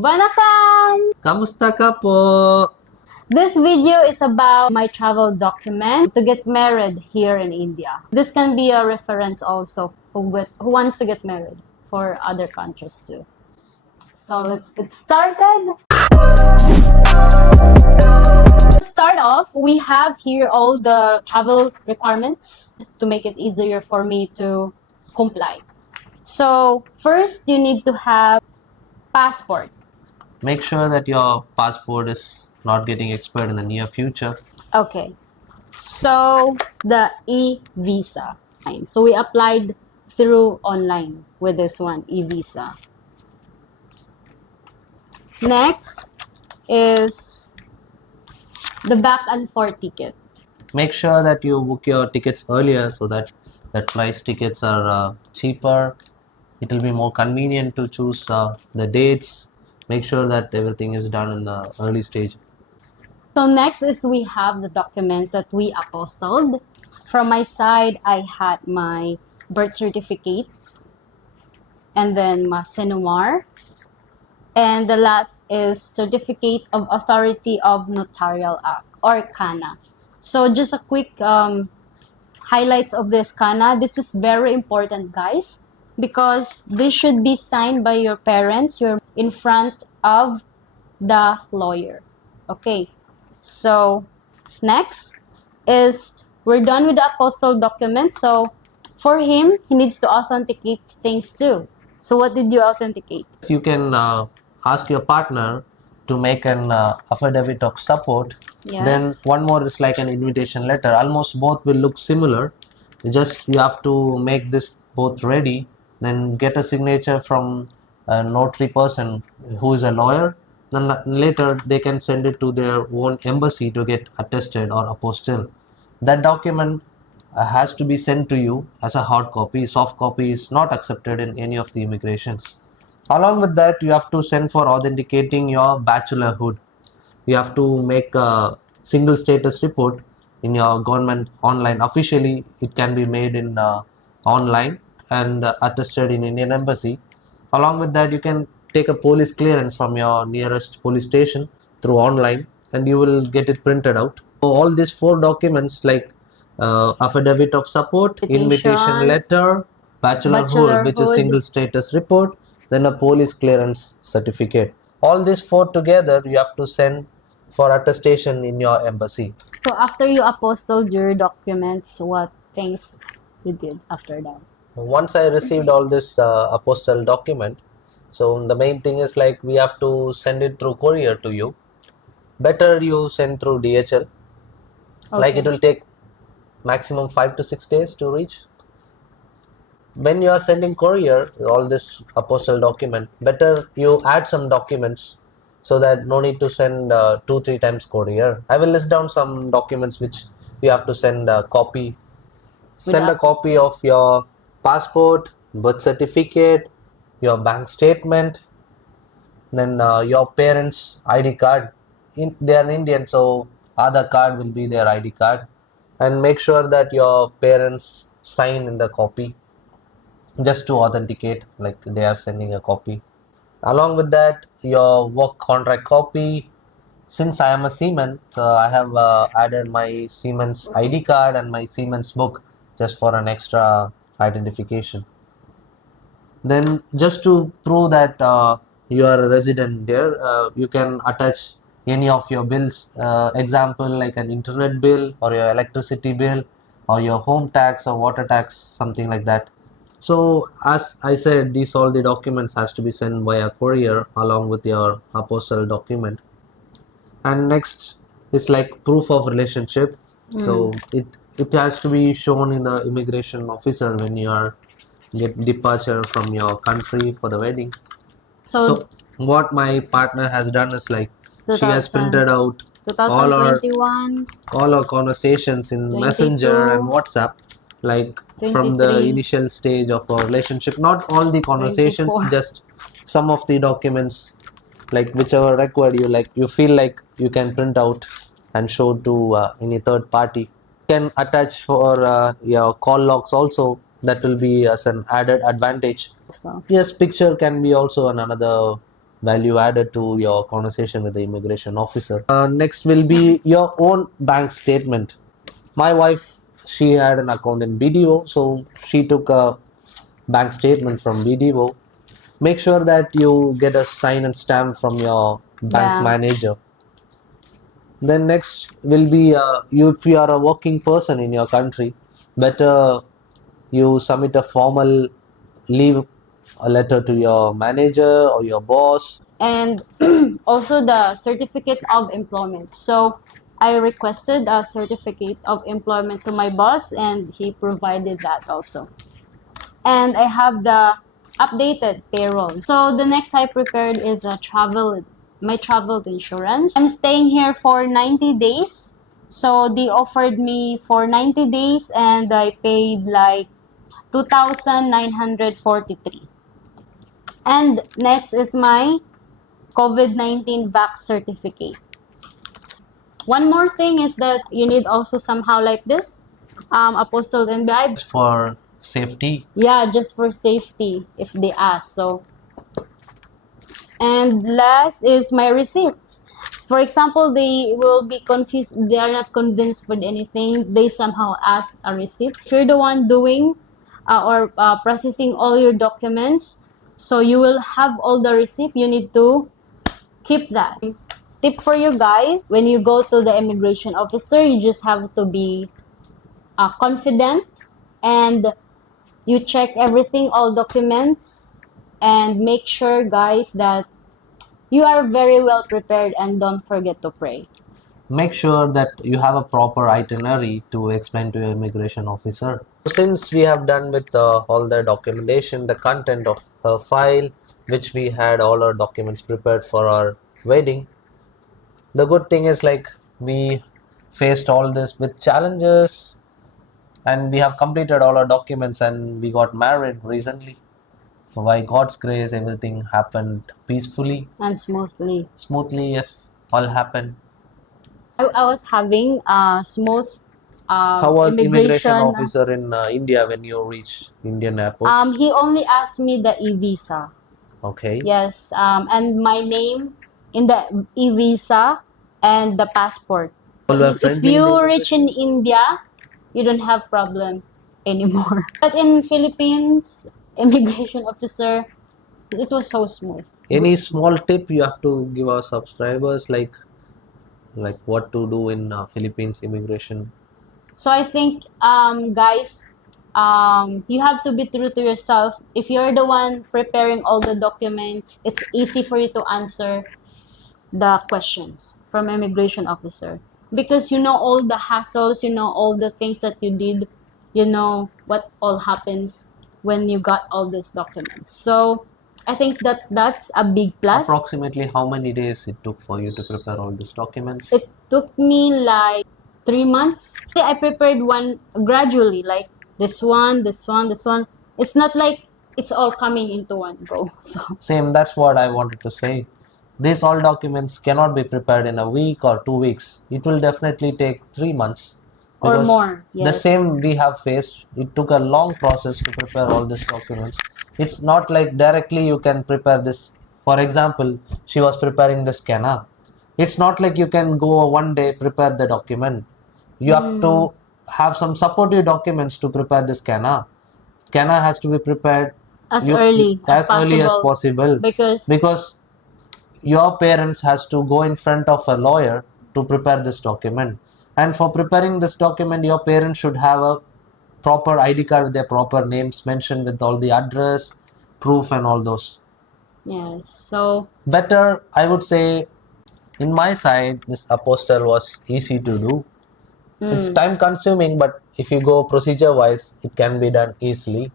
Vanakkam! Kamusta ka po? This video is about my travel document to get married here in India. This can be a reference also who wants to get married for other countries too. So let's get started. To start off, we have here all the travel requirements to make it easier for me to comply. So first, you need to have passport. Make sure that your passport is not getting expired in the near future. Okay. So the e-visa. So we applied through online with this one, e-visa. Next is the back and forth ticket. Make sure that you book your tickets earlier so that flight tickets are cheaper. It will be more convenient to choose the dates. Make sure that everything is done in the early stage. So next is we have the documents that we apostilled. From my side, I had my birth certificate and then my Sinumar. And the last is Certificate of Authority of Notarial Act or CANA. So just a quick highlights of this CANA. This is very important, guys, because this should be signed by your parents. You're in front of the lawyer. Okay. So next is we're done with the apostle document. So for him, he needs to authenticate things too. So what did you authenticate? You can ask your partner to make an affidavit of support. Yes. Then one more is like an invitation letter. Almost both will look similar. You have to make this both ready. Then get a signature from a notary person who is a lawyer. Then later they can send it to their own embassy to get attested or apostilled. That document has to be sent to you as a hard copy. Soft copy is not accepted in any of the immigrations. Along with that, you have to send for authenticating your bachelorhood. You have to make a single status report in your government online. Officially, it can be made in online and attested in Indian embassy. Along with that, you can take a police clearance from your nearest police station through online, and you will get it printed out. So all these 4 documents like affidavit of support, invitation letter, bachelorhood, which is single status report, then a police clearance certificate. All these 4 together you have to send for attestation in your embassy. So after you apostilled your documents, what things you did after that? Once I received all this apostille document, so the main thing is like we have to send it through courier to you. Better you send through DHL. Okay. Like it will take maximum 5 to 6 days to reach. When you are sending courier all this apostille document, better you add some documents so that no need to send 2-3 times courier. I will list down some documents which you have to send a copy. Send a copy of your passport, birth certificate, your bank statement, then your parents' ID card. They are Indian, so Aadhaar card will be their ID card. And make sure that your parents sign in the copy just to authenticate, like they are sending a copy. Along with that, your work contract copy. Since I am a seaman, I have added my seaman's ID card and my seaman's book just for an extra identification. Then just to prove that you are a resident there, you can attach any of your bills, example like an internet bill or your electricity bill or your home tax or water tax, something like that. So as I said, all the documents has to be sent via courier along with your apostille document. And next is like proof of relationship. So it has to be shown in the immigration officer when you are get departure from your country for the wedding. So what my partner has done is like she has printed out all our conversations in 22, Messenger and WhatsApp, like 23, from the initial stage of our relationship. Not all the conversations, 24. Just some of the documents, like whichever required you feel like you can print out and show to any third party. You can attach for your call logs also. That will be as an added advantage. Yes, picture can be also another value added to your conversation with the immigration officer. Next will be your own bank statement. My wife, she had an account in BDO, so she took a bank statement from BDO. Make sure that you get a sign and stamp from your bank Yeah. manager. Then next will be if you are a working person in your country, better you submit a formal leave a letter to your manager or your boss. And also the certificate of employment. So I requested a certificate of employment to my boss, and he provided that also. And I have the updated payroll. So the next I prepared is my travel insurance. I'm staying here for 90 days. So they offered me for 90 days, and I paid like 2,943. And next is my COVID-19 vax certificate. One more thing is that you need also somehow like this, apostle and guide. For safety. Yeah, just for safety if they ask. So, and last is my receipts. For example, they will be confused. They are not convinced with anything. They somehow ask a receipt. If you're the one doing or processing all your documents, so you will have all the receipt. You need to keep that. Tip for you guys: when you go to the immigration officer, you just have to be confident, and you check everything, all documents, and make sure, guys, that you are very well prepared, and don't forget to pray. Make sure that you have a proper itinerary to explain to your immigration officer. Since we have done with all the documentation, the content of her file, which we had all our documents prepared for our wedding, the good thing is like we faced all this with challenges, and we have completed all our documents and we got married recently. So by God's grace, everything happened peacefully, And smoothly. smoothly. Yes, all happened. I was having a smooth How was immigration immigration. officer in India when you reached Indian airport? He only asked me the e-visa. Okay. Yes, and my name in the e-visa and the passport. All were If friendly in you the reach in India, you don't have problem anymore. But in Philippines, immigration officer, it was so smooth. Any small tip you have to give our subscribers, like what to do in Philippines immigration? So I think, guys, you have to be true to yourself. If you're the one preparing all the documents, it's easy for you to answer the questions from immigration officer, because you know all the hassles, you know all the things that you did, you know what all happens when you got all these documents. So I think that that's a big plus. Approximately how many days it took for you to prepare all these documents? It took me like 3 months. I prepared one gradually, like this one, this one, this one. It's not like it's all coming into one go. So Same, that's what I wanted to say. These all documents cannot be prepared in a week or 2 weeks. It will definitely take 3 months. or Because more. the Yes. same we have faced. It took a long process to prepare all these documents. It's not like directly you can prepare this. For example, she was preparing the scanner. It's not like you can go one day prepare the document. You have to have some supportive documents to prepare the scanner. Scanner has to be prepared As early as early as possible. possible because your parents has to go in front of a lawyer to prepare this document, and for preparing this document your parents should have a proper ID card with their proper names mentioned with all the address, proof and all those. Yes. So Better, I would say, in my side this apostle was easy to do. It's time consuming, but if you go procedure wise it can be done easily.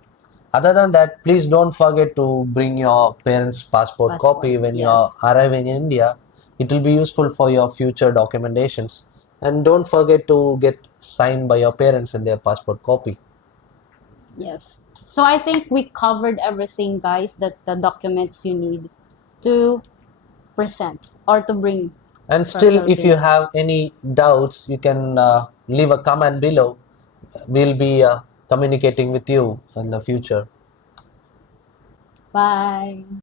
Other than that, please don't forget to bring your parents' passport copy when you are yes. arriving in India. It will be useful for your future documentations. And don't forget to get signed by your parents in their passport copy. Yes. So I think we covered everything, guys, that the documents you need to present or to bring. And for still, if you Philippines. have any doubts, you can leave a comment below. We'll be communicating with you in the future. Bye.